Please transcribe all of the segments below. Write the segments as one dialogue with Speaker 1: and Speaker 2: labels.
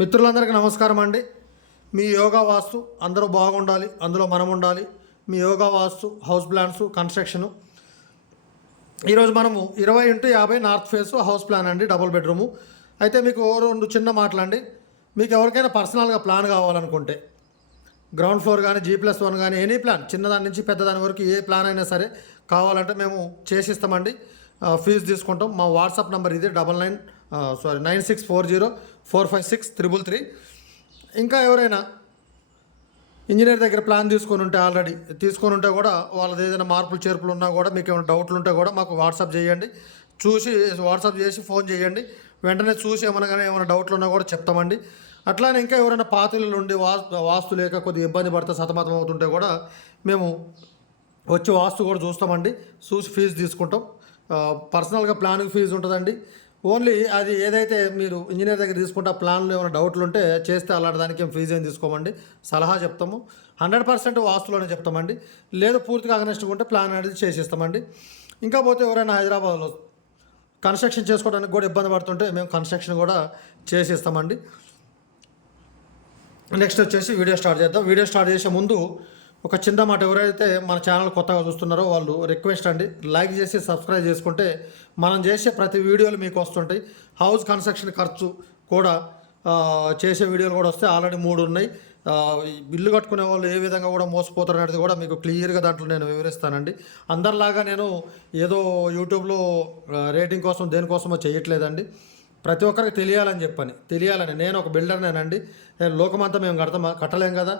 Speaker 1: మిత్రులందరికీ నమస్కారం అండి. మీ యోగా వాస్తు అందరూ బాగుండాలి అందులో మనం ఉండాలి మీ yoga vastu house plans construction. ఈరోజు మనము ఇరవై ఇంటూ యాభై నార్త్ ఫేస్ హౌస్ ప్లాన్ అండి డబుల్ బెడ్రూము. అయితే మీకు రెండు చిన్న మాటలండి. మీకు ఎవరికైనా పర్సనల్గా ప్లాన్ కావాలనుకుంటే గ్రౌండ్ ఫ్లోర్ కానీ జీ ప్లస్ వన్ కానీ ఎనీ ప్లాన్ చిన్నదాని నుంచి పెద్దదాని వరకు ఏ ప్లాన్ అయినా సరే కావాలంటే మేము చేసిస్తామండి. ఫీజు తీసుకుంటాం. మా వాట్సాప్ నెంబర్ ఇది double nine sorry nine six four zero four five six triple three ఇంకా ఎవరైనా ఇంజనీర్ దగ్గర ప్లాన్ తీసుకొని ఉంటే ఆల్రెడీ తీసుకొని ఉంటే కూడా వాళ్ళది ఏదైనా మార్పులు చేర్పులు ఉన్నా కూడా మీకు ఏమైనా డౌట్లు ఉంటే కూడా మాకు వాట్సాప్ చేయండి. చూసి వాట్సాప్ చేసి ఫోన్ చేయండి. వెంటనే చూసి ఏమైనా కానీ ఏమైనా డౌట్లు ఉన్నా కూడా చెప్తామండి. అట్లానే ఇంకా ఎవరైనా పాతలు ఉండి వాస్తు వాస్తు లేక కొద్దిగా ఇబ్బంది పడితే సతమతం అవుతుంటే కూడా మేము వచ్చి వాస్తు కూడా చూస్తామండి. చూసి ఫీజు తీసుకుంటాం. పర్సనల్గా ప్లాన్కి ఫీజు ఉంటుందండి. ఓన్లీ అది ఏదైతే మీరు ఇంజనీర్ దగ్గర తీసుకుంటే ప్లాన్లో ఏమైనా డౌట్లు ఉంటే చేస్తే అలాంటి దానికి ఏం ఫీజు ఏం తీసుకోమండి. సలహా చెప్తాము. హండ్రెడ్ పర్సెంట్ వాస్తులోనే చెప్తామండి. లేదు పూర్తిగా అగనెస్ట్గా ఉంటే ప్లాన్ అనేది చేసిస్తామండి. ఇంకా పోతే ఎవరైనా హైదరాబాద్లో కన్స్ట్రక్షన్ చేసుకోవడానికి కూడా ఇబ్బంది పడుతుంటే మేము కన్స్ట్రక్షన్ కూడా చేసిస్తామండి. నెక్స్ట్ వచ్చేసి వీడియో స్టార్ట్ చేద్దాం. వీడియో స్టార్ట్ చేసే ముందు ఒక చిన్న మాట ఎవరైతే మన ఛానల్ కొత్తగా చూస్తున్నారో వాళ్ళు రిక్వెస్ట్ అండి. లైక్ చేసి సబ్స్క్రైబ్ చేసుకుంటే మనం చేసే ప్రతి వీడియోలు మీకు వస్తుంటాయి. హౌస్ కన్స్ట్రక్షన్ ఖర్చు కూడా చేసే వీడియోలు కూడా వస్తాయి ఆల్రెడీ మూడు ఉన్నాయి. బిల్లు ఇల్లు కట్టుకునే వాళ్ళు ఏ విధంగా కూడా మోసపోతారు అనేది కూడా మీకు క్లియర్గా దాంట్లో నేను వివరిస్తానండి. అందరిలాగా నేను ఏదో యూట్యూబ్లో రేటింగ్ కోసం దేనికోసమో చేయట్లేదండి. ప్రతి ఒక్కరికి తెలియాలని చెప్పని తెలియాలని. నేను ఒక బిల్డర్నేనండి నేను లోకమంతా మేము కడతాం కట్టలేం కదా?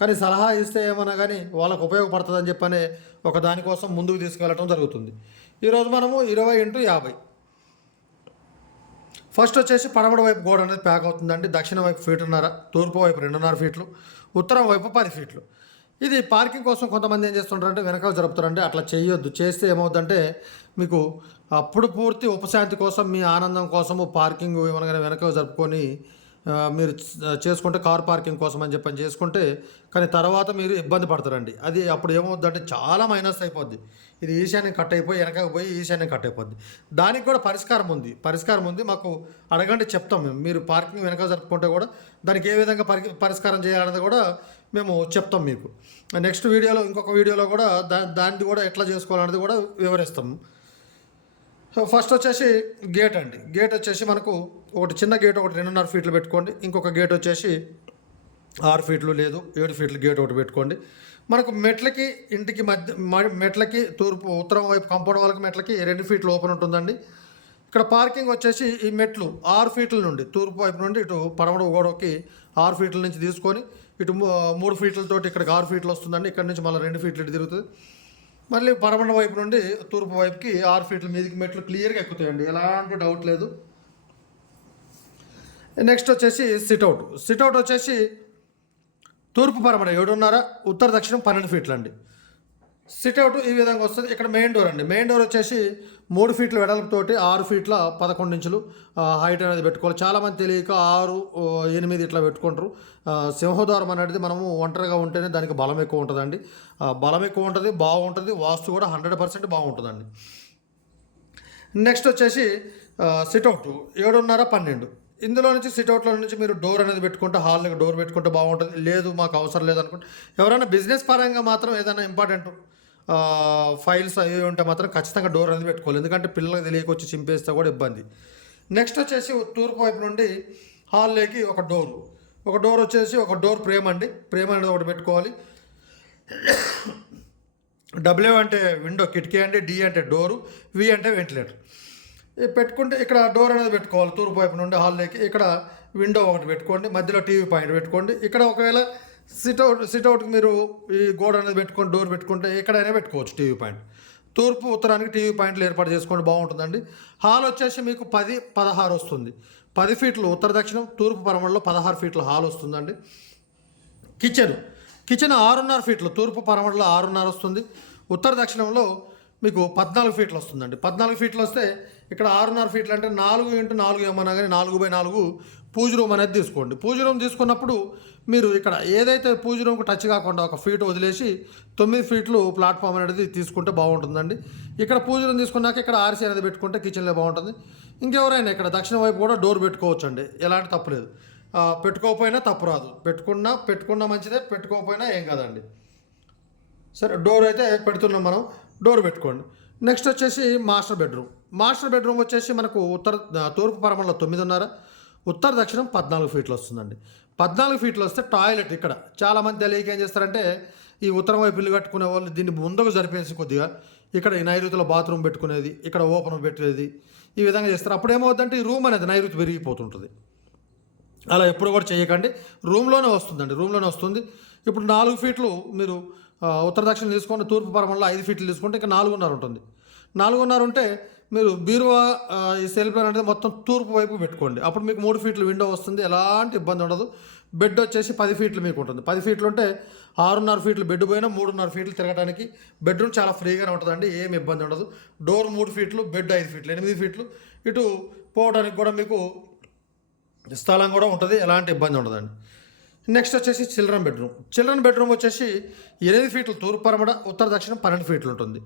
Speaker 1: కానీ సలహా ఇస్తే ఏమన్నా కానీ వాళ్ళకు ఉపయోగపడుతుందని చెప్పనే ఒక దానికోసం ముందుకు తీసుకెళ్ళటం జరుగుతుంది. ఈరోజు మనము ఇరవై ఇంటూ యాభై. ఫస్ట్ వచ్చేసి పడమడ వైపు గోడ అనేది ప్యాక్ అవుతుందండి. దక్షిణ వైపు ఫీటున్నర తూర్పు వైపు రెండున్నర ఫీట్లు ఉత్తరం వైపు పది ఫీట్లు. ఇది పార్కింగ్ కోసం కొంతమంది ఏం చేస్తుంటారంటే వెనకాల జరుపుతారంటే అట్లా చేయొద్దు చేస్తే ఏమవుతుందంటే మీకు అప్పుడు పూర్తి ఉపశాంతి కోసం మీ ఆనందం కోసము పార్కింగ్ ఏమనగానే వెనక జరుపుకొని మీరు చేసుకుంటే కార్ పార్కింగ్ కోసం అని చెప్పని చేసుకుంటే కానీ తర్వాత మీరు ఇబ్బంది పడతారండి. అది అప్పుడు ఏమవుద్దంటే చాలా మైనస్ అయిపోద్ది. ఇది ఈశాన్యం కట్ అయిపోయి వెనకకు పోయి ఈశాన్యం కట్ అయిపోద్ది. దానికి కూడా పరిష్కారం ఉంది. పరిష్కారం ఉంది. మాకు అడగండి చెప్తాం మేము. మీరు పార్కింగ్ వెనక జరుపుకుంటే కూడా దానికి ఏ విధంగా పరి పరిష్కారం చేయాలన్నది కూడా మేము చెప్తాం మీకు. నెక్స్ట్ వీడియోలో ఇంకొక వీడియోలో కూడా దా దాన్ని కూడా ఎట్లా చేసుకోవాలన్నది కూడా వివరిస్తాం. సో ఫస్ట్ వచ్చేసి గేట్ అండి. గేట్ వచ్చేసి మనకు ఒకటి చిన్న గేట్ ఒకటి రెండున్నర ఫీట్లు పెట్టుకోండి. ఇంకొక గేట్ వచ్చేసి ఆరు ఫీట్లు లేదు ఏడు ఫీట్లు గేట్ ఒకటి పెట్టుకోండి. మనకు మెట్లకి ఇంటికి మధ్య మెట్లకి తూర్పు ఉత్తరం వైపు కంపౌండ్ వాళ్ళకి మెట్లకి రెండు ఫీట్లు ఓపెన్ ఉంటుందండి. ఇక్కడ పార్కింగ్ వచ్చేసి ఈ మెట్లు ఆరు ఫీట్ల నుండి తూర్పు వైపు నుండి ఇటు పడమడు గోడకి ఆరు ఫీట్ల నుంచి తీసుకొని ఇటు మూ- మూడు ఫీట్లతోటి ఇక్కడికి ఆరు ఫీట్లు వస్తుందండి. ఇక్కడ నుంచి మళ్ళీ రెండు ఫీట్లు ఇటు తిరుగుతుంది. మళ్ళీ పడమడ వైపు నుండి తూర్పు వైపుకి ఆరు ఫీట్ల మీదకి మెట్లు క్లియర్గా ఎక్కుతాయండి. ఎలాంటి డౌట్ లేదు. నెక్స్ట్ వచ్చేసి సిట్అవుట్ సిట్అవుట్ వచ్చేసి తూర్పు పరమర ఏడున్నర ఉత్తర దక్షిణం పన్నెండు ఫీట్లు అండి సిట్అవుట్ ఈ విధంగా వస్తుంది. ఇక్కడ మెయిన్ డోర్ అండి. మెయిన్ డోర్ వచ్చేసి మూడు ఫీట్ల వెడల్పుతోటి ఆరు ఫీట్ల పదకొండు ఇంచులు హైట్ అనేది పెట్టుకోవాలి. చాలామంది తెలియక ఆరు ఎనిమిది ఇట్లా పెట్టుకుంటారు. సింహద్వారం అనేది మనము ఒంటరిగా ఉంటేనే దానికి బలం ఎక్కువ ఉంటుందండి. బలం ఎక్కువ ఉంటుంది బాగుంటుంది వాస్తు కూడా హండ్రెడ్ పర్సెంట్ బాగుంటుందండి. నెక్స్ట్ వచ్చేసి సిట్అవుట్ ఏడున్నర పన్నెండు. ఇందులో నుంచి సిట్అవుట్లో నుంచి మీరు డోర్ అనేది పెట్టుకుంటే హాల్కి డోర్ పెట్టుకుంటే బాగుంటుంది. లేదు మాకు అవసరం లేదు అనుకుంటే. ఎవరైనా బిజినెస్ పరంగా మాత్రం ఏదైనా ఇంపార్టెంట్ ఫైల్స్ అవి ఉంటే మాత్రం ఖచ్చితంగా డోర్ అనేది పెట్టుకోవాలి. ఎందుకంటే పిల్లలకు తెలియకొచ్చి చింపేస్తే కూడా ఇబ్బంది. నెక్స్ట్ వచ్చేసి తూర్పు వైపు నుండి హాల్లోకి ఒక డోరు ఒక డోర్ వచ్చేసి ఒక డోర్ ప్రేమ అండి. ప్రేమ అనేది ఒకటి పెట్టుకోవాలి. డబ్ల్యూ అంటే విండో కిటికీ అంటే డి అంటే డోరు వి అంటే వెంటిలేటర్ పెట్టుకుంటే ఇక్కడ డోర్ అనేది పెట్టుకోవాలి తూర్పు వైపు నుండి హాల్లోకి ఇక్కడ విండో ఒకటి పెట్టుకోండి మధ్యలో టీవీ పాయింట్ పెట్టుకోండి. ఇక్కడ ఒకవేళ సిట్అవుట్ సిట్అవుట్కి మీరు ఈ గోడ అనేది పెట్టుకొని డోర్ పెట్టుకుంటే ఎక్కడైనా పెట్టుకోవచ్చు టీవీ పాయింట్. తూర్పు ఉత్తరానికి టీవీ పాయింట్లు ఏర్పాటు చేసుకోండి బాగుంటుందండి. హాల్ వచ్చేసి మీకు పది పదహారు వస్తుంది. పది ఫీట్లు ఉత్తర దక్షిణం తూర్పు పరమల్లో పదహారు ఫీట్ల హాల్ వస్తుందండి. కిచెన్ కిచెన్ ఆరున్నర ఫీట్లు తూర్పు పరమడలో ఆరున్నర వస్తుంది. ఉత్తర దక్షిణంలో మీకు పద్నాలుగు ఫీట్లు వస్తుందండి. పద్నాలుగు ఫీట్లు వస్తే ఇక్కడ ఆరున్నర ఫీట్లు అంటే నాలుగు ఇంటూ నాలుగు ఏమన్నా కానీ నాలుగు బై నాలుగు పూజ రూమ్ అనేది తీసుకోండి. పూజ రూమ్ తీసుకున్నప్పుడు మీరు ఇక్కడ ఏదైతే పూజ రూమ్కి టచ్ కాకుండా ఒక ఫీట్ వదిలేసి తొమ్మిది ఫీట్లు ప్లాట్ఫామ్ అనేది తీసుకుంటే బాగుంటుందండి. ఇక్కడ పూజ రూమ్ తీసుకున్నాక ఇక్కడ ఆర్సీ అనేది పెట్టుకుంటే కిచెన్లో బాగుంటుంది. ఇంకెవరైనా ఇక్కడ దక్షిణ వైపు కూడా డోర్ పెట్టుకోవచ్చు అండి ఎలాంటి తప్పు లేదు. పెట్టుకోకపోయినా తప్పు రాదు. పెట్టుకున్నా పెట్టుకున్నా మంచిదే పెట్టుకోకపోయినా ఏం కాదండి. సరే డోర్ అయితే పెడుతున్నాం మనం. డోర్ పెట్టుకోండి. నెక్స్ట్ వచ్చేసి మాస్టర్ బెడ్రూమ్. మాస్టర్ బెడ్రూమ్ వచ్చేసి మనకు ఉత్తర తూర్పు పరమలో తొమ్మిదిన్నర ఉత్తర దక్షిణం పద్నాలుగు ఫీట్లు వస్తుందండి. పద్నాలుగు ఫీట్లు వస్తే టాయిలెట్ ఇక్కడ. చాలామంది తెలియక ఏం చేస్తారంటే ఈ ఉత్తరం వైపు ఇల్లు కట్టుకునే వాళ్ళు దీన్ని ముందుకు జరిపేసి కొద్దిగా ఇక్కడ ఈ నైరుతిలో బాత్రూమ్ పెట్టుకునేది ఇక్కడ ఓపెన్ పెట్టేది ఈ విధంగా చేస్తారు. అప్పుడు ఏమవుతుందంటే ఈ రూమ్ అనేది నైరుతి పెరిగిపోతుంటుంది. అలా ఎప్పుడు కూడా చేయకండి. రూమ్లోనే వస్తుందండి రూమ్లోనే వస్తుంది. ఇప్పుడు నాలుగు ఫీట్లు మీరు ఉత్తర దక్షిణ తీసుకుంటే తూర్పు పరమంలో ఐదు ఫీట్లు తీసుకుంటే ఇంకా నాలుగున్నర ఉంటుంది. నాలుగున్నర ఉంటే మీరు బీరువా ఈ సెల్ఫ్ అనేది మొత్తం తూర్పు వైపు పెట్టుకోండి. అప్పుడు మీకు మూడు ఫీట్లు విండో వస్తుంది. ఎలాంటి ఇబ్బంది ఉండదు. బెడ్ వచ్చేసి పది ఫీట్లు మీకు ఉంటుంది. పది ఫీట్లు ఉంటే ఆరున్నర ఫీట్లు బెడ్ పోయినా మూడున్నర ఫీట్లు తిరగడానికి బెడ్రూమ్ చాలా ఫ్రీగానే ఉంటుందండి. ఏమి ఇబ్బంది ఉండదు. డోర్ మూడు ఫీట్లు బెడ్ ఐదు ఫీట్లు ఎనిమిది ఫీట్లు. ఇటు పోవడానికి కూడా మీకు స్థలం కూడా ఉంటుంది. ఎలాంటి ఇబ్బంది ఉండదండి. నెక్స్ట్ వచ్చేసి చిల్డ్రన్ బెడ్రూమ్. చిల్డ్రన్ బెడ్రూమ్ వచ్చేసి ఎనిమిది ఫీట్లు తూర్పు పరమడ ఉత్తర దక్షిణం పన్నెండు ఫీట్లు ఉంటుంది.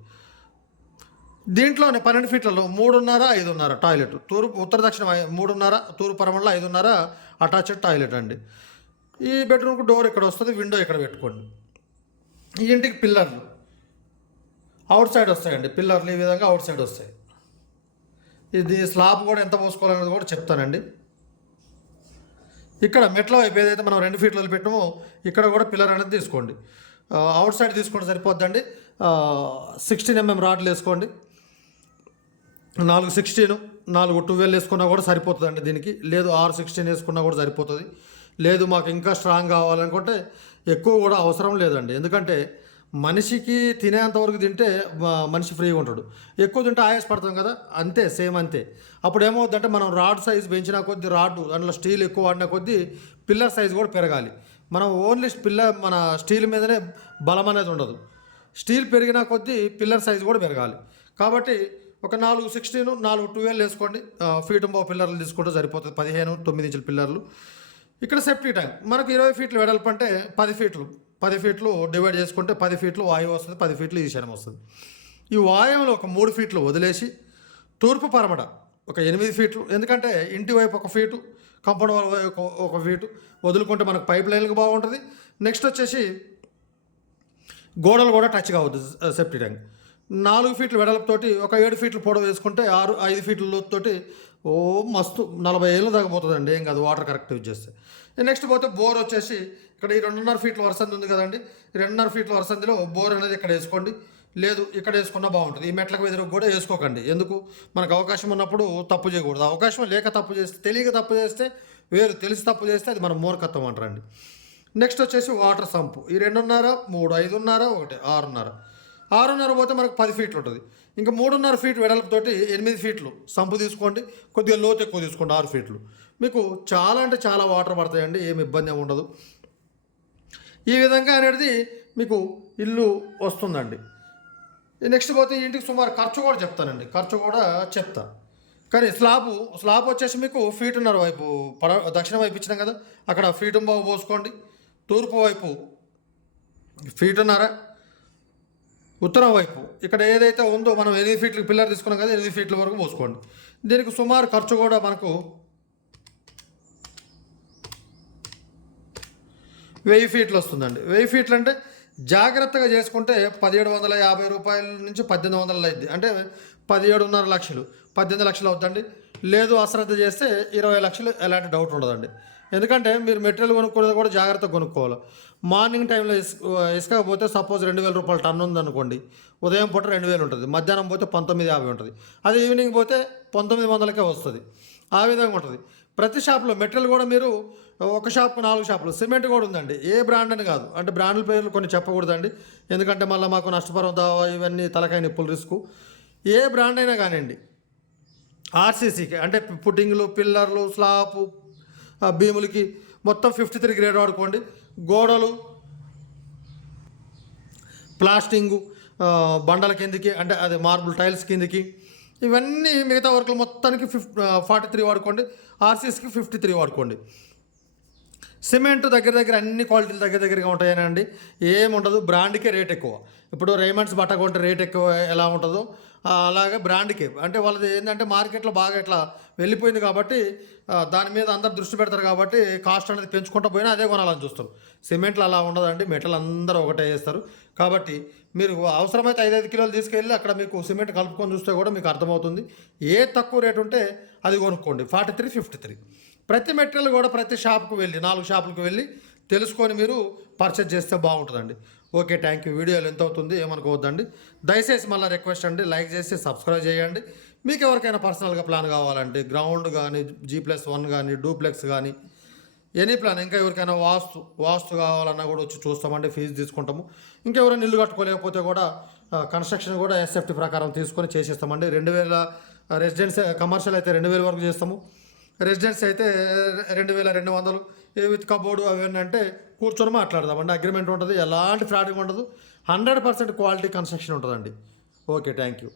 Speaker 1: దీంట్లోనే పన్నెండు ఫీట్లలో మూడున్నర ఐదున్నర టాయిలెట్. తూర్పు ఉత్తర దక్షిణం మూడున్నర తూర్పు పరమడలో ఐదున్నర అటాచ్డ్ టాయిలెట్ అండి. ఈ బెడ్రూమ్కి డోర్ ఇక్కడ వస్తుంది? విండో ఇక్కడ పెట్టుకోండి. ఈ ఇంటికి పిల్లర్లు. అవుట్ సైడ్ వస్తాయండి. పిల్లర్లు ఈ విధంగా అవుట్ సైడ్ వస్తాయి. ఇది స్లాబ్ కూడా ఎంత పోసుకోవాలనేది కూడా చెప్తానండి. ఇక్కడ మెట్ల వైపు ఏదైతే మనం రెండు ఫీట్లలో పెట్టామో ఇక్కడ కూడా పిల్లర్ అనేది తీసుకోండి. అవుట్ సైడ్ తీసుకుంటే సరిపోద్దండి. సిక్స్టీన్ ఎంఎం mm రాడ్లు వేసుకోండి. నాలుగు సిక్స్టీన్ నాలుగు ట్వెల్వ్ వేసుకున్నా కూడా సరిపోతుందండి దీనికి. లేదు ఆరు సిక్స్టీన్ వేసుకున్నా కూడా సరిపోతుంది. లేదు మాకు ఇంకా స్ట్రాంగ్ కావాలనుకుంటే ఎక్కువ కూడా అవసరం లేదండి. ఎందుకంటే మనిషికి తినేంత వరకు తింటే మనిషి ఫ్రీగా ఉంటాడు. ఎక్కువ తింటే ఆయాస పడతాం కదా అంతే సేమ్ అంతే. అప్పుడు ఏమవుతుందంటే మనం రాడ్ సైజ్ పెంచిన కొద్దీ రాడ్ అందులో స్టీల్ ఎక్కువ వాడిన కొద్దీ పిల్లర్ సైజ్ కూడా పెరగాలి. మనం ఓన్లీ పిల్లర్ మన స్టీల్ మీదనే బలం అనేది ఉండదు. స్టీల్ పెరిగిన కొద్దీ పిల్లర్ సైజ్ కూడా పెరగాలి. కాబట్టి ఒక నాలుగు సిక్స్టీన్ నాలుగు ట్వెల్వ్ వేసుకోండి. ఫీట్ బో పిల్లర్లు తీసుకుంటే సరిపోతుంది. పదిహేను తొమ్మిది ఇంచుల పిల్లర్లు. ఇక్కడ సేఫ్టీ ట్యాంక్ మనకు ఇరవై ఫీట్లు వెడల్పు అంటే పది ఫీట్లు. పది ఫీట్లు డివైడ్ చేసుకుంటే పది ఫీట్లు వాయువు వస్తుంది పది ఫీట్లు ఈశాన్యం వస్తుంది. ఈ వాయువులో ఒక మూడు ఫీట్లు వదిలేసి తూర్పు పరమడ ఒక ఎనిమిది ఫీట్లు ఎందుకంటే ఇంటి వైపు ఒక ఫీటు కంపౌండ్ వాల్ వైపు ఒక- ఒక ఫీటు వదులుకుంటే మనకు పైప్ లైన్కి బాగుంటుంది. నెక్స్ట్ వచ్చేసి గోడలు కూడా టచ్ కావద్దు సెఫ్టీ ట్యాంక్. నాలుగు ఫీట్లు వెడల్పుతోటి ఒక ఏడు ఫీట్లు పొడవు వేసుకుంటే ఆరు ఐదు ఫీట్ల లోతుతోటి ఓ మస్తు నలభై ఏళ్ళు తగ్గిపోతుందండి ఏం కాదు వాటర్ కరెక్ట్ యూజ్ చేస్తే. నెక్స్ట్ పోతే బోర్ వచ్చేసి ఇక్కడ ఈ రెండున్నర ఫీట్ల వరసంది ఉంది కదండి. రెండున్నర ఫీట్ల వరసందిలో బోర్ అనేది ఇక్కడ వేసుకోండి. లేదు ఇక్కడ వేసుకున్నా బాగుంటుంది. ఈ మెట్లకు ఎదురు కూడా వేసుకోకండి. ఎందుకు? మనకు అవకాశం ఉన్నప్పుడు తప్పు చేయకూడదు. అవకాశం లేక తప్పు చేస్తే తెలియక తప్పు చేస్తే వేరు తెలిసి తప్పు చేస్తే అది మన మూర్ఖత్వం అంటారండి. నెక్స్ట్ వచ్చేసి వాటర్ సంపు. ఈ రెండున్నర మూడు ఐదున్నర ఒకటి ఆరున్నర. ఆరున్నర పోతే మనకు పది ఫీట్లు ఉంటుంది. ఇంకా మూడున్నర ఫీట్ వెడల్పుతోటి ఎనిమిది ఫీట్లు సంపు తీసుకోండి. కొద్దిగా లోతు ఎక్కువ తీసుకోండి ఆరు ఫీట్లు మీకు చాలా అంటే చాలా వాటర్ పడతాయండి ఏమి ఇబ్బంది ఏమి ఉండదు. ఈ విధంగా అనేది మీకు ఇల్లు వస్తుందండి. నెక్స్ట్ పోతే ఇంటికి సుమారు ఖర్చు కూడా చెప్తానండి. ఖర్చు కూడా చెప్తా. కానీ స్లాబ్ స్లాబ్ వచ్చేసి మీకు ఫీటున్నర వైపు పడ దక్షిణ వైపు ఇచ్చినాం కదా అక్కడ ఫీటు బాగు పోసుకోండి. తూర్పు వైపు ఫీటున్నర ఉత్తరం వైపు. ఇక్కడ ఏదైతే ఉందో మనం ఎనిమిది ఫీట్లు పిల్లర్ తీసుకున్నాం కదా ఎనిమిది ఫీట్ల వరకు పోసుకోండి దీనికి సుమారు ఖర్చు కూడా మనకు వెయ్యి ఫీట్లు వస్తుందండి. వెయ్యి ఫీట్లు అంటే జాగ్రత్తగా చేసుకుంటే పదిహేడు వందల యాభై రూపాయల నుంచి పద్దెనిమిది వందలు అయింది అంటే పదిహేడున్నర లక్షలు. పద్దెనిమిది లక్షలు అవుతుందండి. లేదు అశ్రద్ధ చేస్తే ఇరవై లక్షలు ఎలాంటి డౌట్ ఉండదండి. ఎందుకంటే మీరు మెటీరియల్ కొనుక్కునేది కూడా జాగ్రత్తగా కొనుక్కోవాలి. మార్నింగ్ టైంలో ఇసుక పోతే సపోజ్ రెండు వేల రూపాయల టన్ ఉందనుకోండి ఉదయం పూట రెండు వేలు ఉంటుంది మధ్యాహ్నం పోతే పంతొమ్మిది యాభై ఉంటుంది అదే ఈవినింగ్ పోతే పంతొమ్మిది వందలకే వస్తుంది ఆ విధంగా ఉంటుంది. ప్రతి షాప్లో మెటీరియల్ కూడా మీరు ఒక షాప్ నాలుగు షాపులు సిమెంట్ కూడా ఉందండి ఏ బ్రాండ్ అని కాదు. అంటే బ్రాండ్ల పేర్లు కొన్ని చెప్పకూడదండి ఎందుకంటే మళ్ళీ మాకు నష్టపరం దావా ఇవన్నీ తలకాయ నిప్పులు రిస్క్. ఏ బ్రాండ్ అయినా కానివ్వండి ఆర్సీసీకి అంటే పుట్టింగ్లు పిల్లర్లు స్లాపు ఆ భీములకి మొత్తం ఫిఫ్టీ త్రీ గ్రేడ్ వాడుకోండి. గోడలు ప్లాస్టింగు బండల కిందకి అంటే అదే మార్బుల్ టైల్స్ కిందికి ఇవన్నీ మిగతా వర్క్లు మొత్తానికి ఫిఫ్ ఫార్టీ త్రీ వాడుకోండి. ఆర్సీస్కి ఫిఫ్టీ త్రీ వాడుకోండి. సిమెంట్ దగ్గర దగ్గర అన్ని క్వాలిటీలు దగ్గర దగ్గరగా ఉంటాయనండి ఏముండదు బ్రాండ్కే రేట్ ఎక్కువ. ఇప్పుడు రేమండ్స్ బట్ట కొంటే రేట్ ఎక్కువ ఎలా ఉంటుందో అలాగే బ్రాండ్కి. అంటే వాళ్ళది ఏంటంటే మార్కెట్లో బాగా ఇట్లా వెళ్ళిపోయింది కాబట్టి దాని మీద అందరు దృష్టి పెడతారు కాబట్టి కాస్ట్ అనేది పెంచుకుంటా పోయినా అదే కొనాలని చూస్తారు. సిమెంట్లు అలా ఉండదండి మెటల్ అందరూ ఒకటే వేస్తారు. కాబట్టి మీరు అవసరమైతే ఐదైదు కిలోలు తీసుకెళ్ళి అక్కడ మీకు సిమెంట్ కలుపుకొని చూస్తే కూడా మీకు అర్థమవుతుంది. ఏ తక్కువ రేటు ఉంటే అది కొనుక్కోండి. Forty three fifty three. ప్రతి మెటీరియల్ కూడా ప్రతి షాప్కు వెళ్ళి నాలుగు షాపులకు వెళ్ళి తెలుసుకొని మీరు పర్చేజ్ చేస్తే బాగుంటుందండి. ఓకే థ్యాంక్ యూ వీడియోలు ఎంత అవుతుంది ఏమనుకోవద్దండి. దయచేసి మళ్ళీ రిక్వెస్ట్ అండి లైక్ చేసి సబ్స్క్రైబ్ చేయండి. మీకు ఎవరికైనా పర్సనల్గా ప్లాన్ కావాలంటే గ్రౌండ్ కానీ జీ ప్లస్ వన్ కానీ డూప్లెక్స్ కానీ ఎనీ ప్లాన్ ఇంకా ఎవరికైనా వాస్తు వాస్తు కావాలన్నా కూడా వచ్చి చూస్తామండి ఫీజు తీసుకుంటాము. ఇంకెవరైనా ఇల్లు కట్టుకోలేకపోతే కూడా కన్స్ట్రక్షన్ కూడా ఎస్ఎఫ్టీ ప్రకారం తీసుకొని చేసేస్తామండి. రెండు వేల రెసిడెన్స్ కమర్షియల్ అయితే రెండు వేల వరకు చేస్తాము. రెసిడెన్స్ అయితే రెండు వేల రెండు వందలు విత్ కబోర్డు అవన్నీ అంటే కూర్చొని మాట్లాడదామండి అగ్రిమెంట్ ఉంటుంది. ఎలాంటి ఫ్రాడ్ ఉండదు. హండ్రెడ్ పర్సెంట్ క్వాలిటీ కన్స్ట్రక్షన్ ఉంటుందండి. Okay thank you